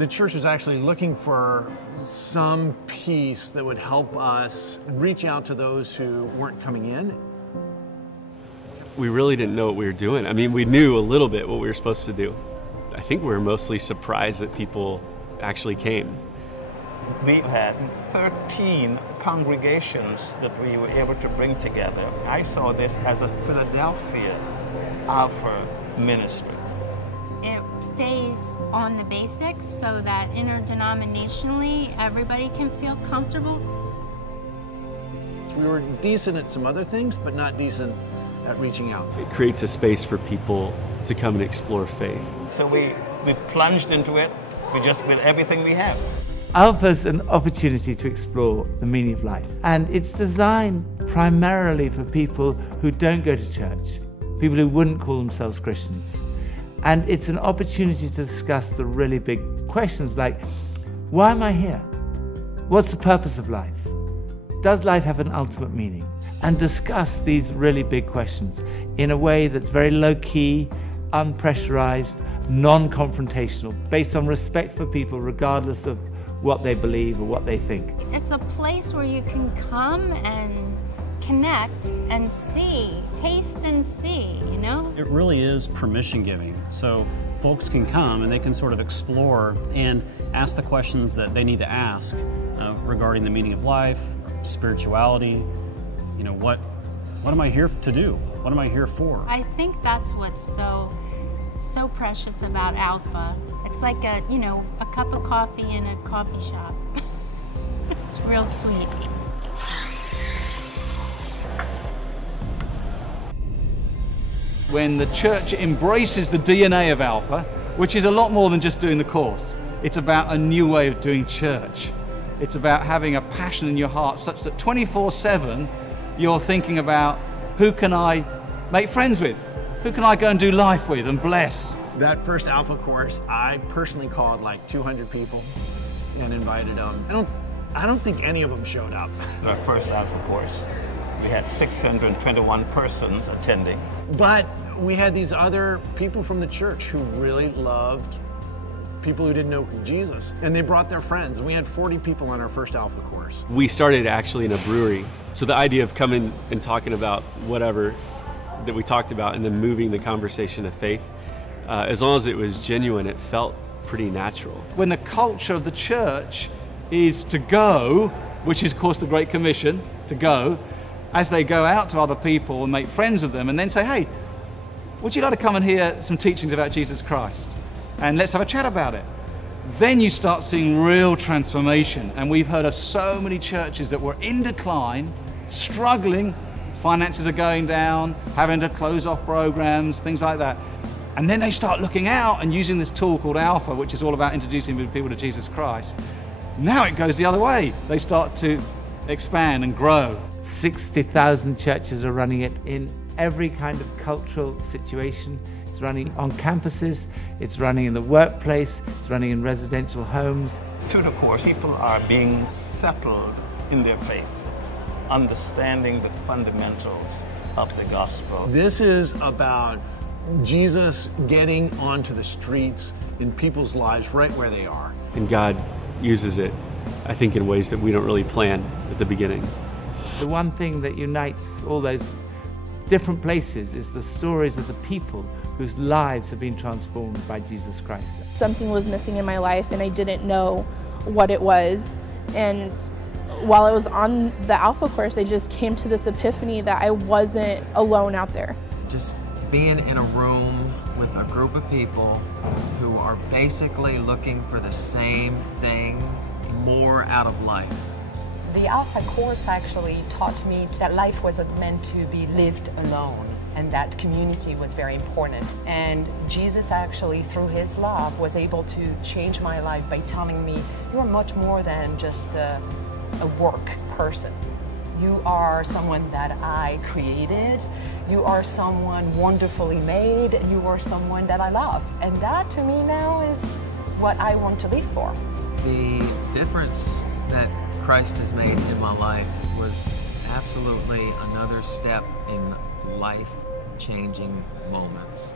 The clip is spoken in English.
The church was actually looking for some piece that would help us reach out to those who weren't coming in. We really didn't know what we were doing. I mean, we knew a little bit what we were supposed to do. I think we were mostly surprised that people actually came. We had 13 congregations that we were able to bring together. I saw this as a Philadelphia Alpha ministry. It stays on the basics so that interdenominationally everybody can feel comfortable. We were decent at some other things, but not decent at reaching out. It creates a space for people to come and explore faith. So we plunged into it with everything we have. Alpha's an opportunity to explore the meaning of life, and it's designed primarily for people who don't go to church, people who wouldn't call themselves Christians. And it's an opportunity to discuss the really big questions like, why am I here? What's the purpose of life? Does life have an ultimate meaning? And discuss these really big questions in a way that's very low-key, unpressurized, non-confrontational, based on respect for people regardless of what they believe or what they think. It's a place where you can come and connect and see, taste and see, you know? It really is permission giving. So folks can come and they can sort of explore and ask the questions that they need to ask regarding the meaning of life, spirituality, you know, what am I here to do? What am I here for? I think that's what's so precious about Alpha. It's like a cup of coffee in a coffee shop. It's real sweet. When the church embraces the DNA of Alpha, which is a lot more than just doing the course. It's about a new way of doing church. It's about having a passion in your heart such that 24/7 you're thinking about, who can I make friends with? Who can I go and do life with and bless? That first Alpha course, I personally called like 200 people and invited them. I don't think any of them showed up. Our first Alpha course, we had 621 persons attending. But we had these other people from the church who really loved people who didn't know Jesus, and they brought their friends. And we had 40 people on our first Alpha course. We started actually in a brewery. So the idea of coming and talking about whatever that we talked about and then moving the conversation to faith, as long as it was genuine, it felt pretty natural. When the culture of the church is to go, which is of course the Great Commission, to go, as they go out to other people and make friends with them and then say, hey, would you like to come and hear some teachings about Jesus Christ? And let's have a chat about it. Then you start seeing real transformation. And we've heard of so many churches that were in decline, struggling, finances are going down, having to close off programs, things like that. And then they start looking out and using this tool called Alpha, which is all about introducing people to Jesus Christ. Now it goes the other way. They start to expand and grow. 60,000 churches are running it in every kind of cultural situation. It's running on campuses, it's running in the workplace, it's running in residential homes. Through the course, people are being settled in their faith, understanding the fundamentals of the gospel. This is about Jesus getting onto the streets in people's lives right where they are. And God uses it, I think, in ways that we don't really plan at the beginning. The one thing that unites all those different places is the stories of the people whose lives have been transformed by Jesus Christ. Something was missing in my life and I didn't know what it was. And while I was on the Alpha course, I just came to this epiphany that I wasn't alone out there. Just being in a room with a group of people who are basically looking for the same thing, more out of life. The Alpha course actually taught me that life wasn't meant to be lived alone and that community was very important. And Jesus actually, through his love, was able to change my life by telling me, you're much more than just a work person. You are someone that I created. You are someone wonderfully made. You are someone that I love. And that, to me now, is what I want to live for. The difference that Christ has made in my life was absolutely another step in life-changing moments.